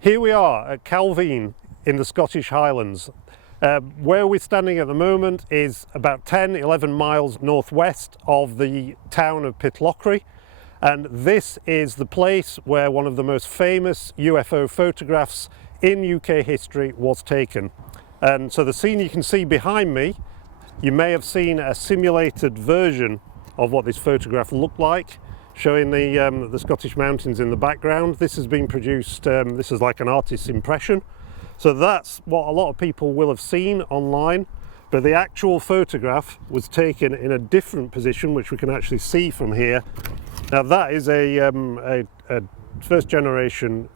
Here we are at Calvine in the Scottish Highlands. Where we're standing at the moment is about 10-11 miles northwest of the town of Pitlochry, and this is the place where one of the most famous UFO photographs in UK history was taken. And so the scene you can see behind me, you may have seen a simulated version of what this photograph looked like, showing the Scottish mountains in the background. This has been produced, this is like an artist's impression. So that's what a lot of people will have seen online, but the actual photograph was taken in a different position, which we can actually see from here. Now that is a first generation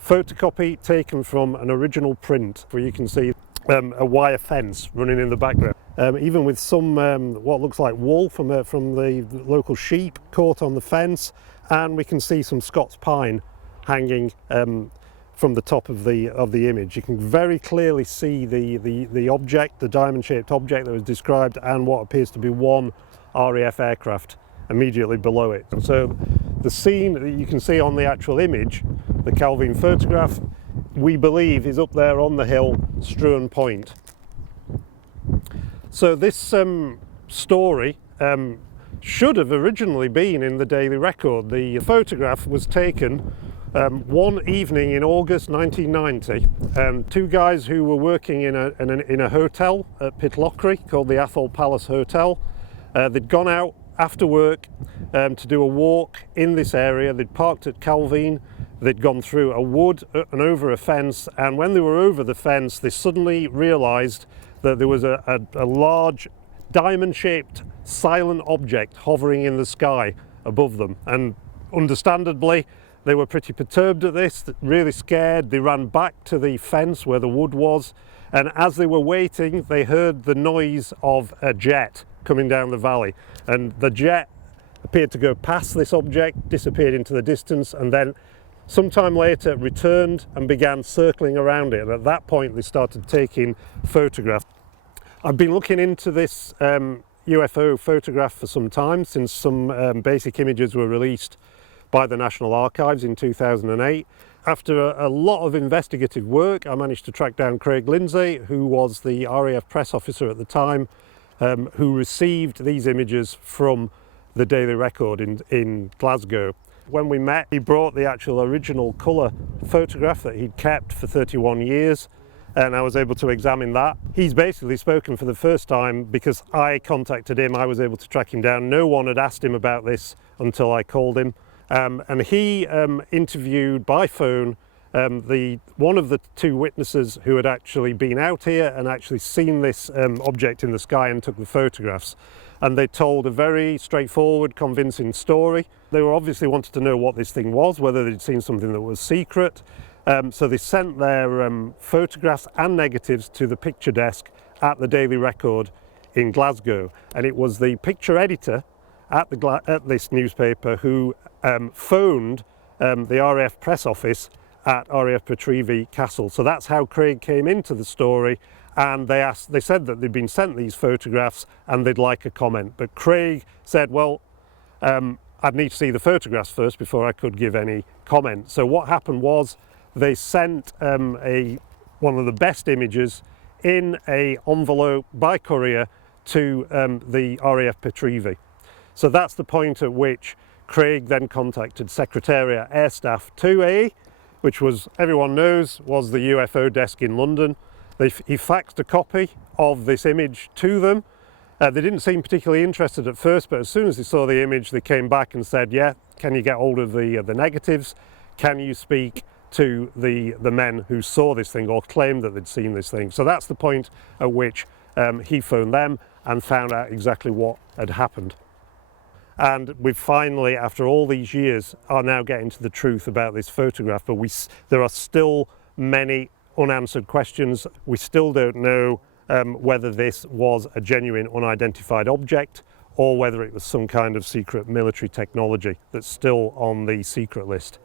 photocopy taken from an original print, where you can see a wire fence running in the background. Even with some what looks like wool from the local sheep caught on the fence, and we can see some Scots pine hanging from the top of the image. You can very clearly see the object, the diamond-shaped object that was described, and what appears to be one RAF aircraft immediately below it. And so the scene that you can see on the actual image, the Calvine photograph, we believe is up there on the hill, Struan Point. So this story should have originally been in the Daily Record. The photograph was taken one evening in August 1990. Two guys who were working in a hotel at Pitlochry called the Atholl Palace Hotel. They'd gone out after work to do a walk in this area. They'd parked at Calvine. They'd gone through a wood and over a fence, and when they were over the fence, they suddenly realised that there was a large diamond-shaped silent object hovering in the sky above them. And understandably, they were pretty perturbed at this, really scared. They ran back to the fence where the wood was, and as they were waiting, they heard the noise of a jet coming down the valley. And the jet appeared to go past this object, disappeared into the distance, and then sometime later returned and began circling around it. And at that point, they started taking photographs. I've been looking into this UFO photograph for some time, since some basic images were released by the National Archives in 2008. After a lot of investigative work, I managed to track down Craig Lindsay, who was the RAF press officer at the time, who received these images from the Daily Record in Glasgow. When we met, he brought the actual original colour photograph that he'd kept for 31 years, and I was able to examine that. He's basically spoken for the first time because I contacted him. I was able to track him down. No one had asked him about this until I called him. And he interviewed by phone one of the two witnesses who had actually been out here and actually seen this object in the sky and took the photographs. And they told a very straightforward, convincing story. They were obviously wanted to know what this thing was, whether they'd seen something that was secret. So they sent their photographs and negatives to the picture desk at the Daily Record in Glasgow. And it was the picture editor at this newspaper who phoned the RAF press office at RAF Petrivy Castle. So that's how Craig came into the story, and they said that they'd been sent these photographs and they'd like a comment. But Craig said, well, I'd need to see the photographs first before I could give any comment. So what happened was they sent one of the best images in an envelope by courier to the RAF Petrivy. So that's the point at which Craig then contacted Secretariat Air Staff 2A, which was, everyone knows, was the UFO desk in London. He faxed a copy of this image to them. They didn't seem particularly interested at first, but as soon as they saw the image, they came back and said, yeah, can you get hold of the negatives? Can you speak to the men who saw this thing or claimed that they'd seen this thing? So that's the point at which he phoned them and found out exactly what had happened. And we finally, after all these years, are now getting to the truth about this photograph, but there are still many unanswered questions. We still don't know whether this was a genuine unidentified object or whether it was some kind of secret military technology that's still on the secret list.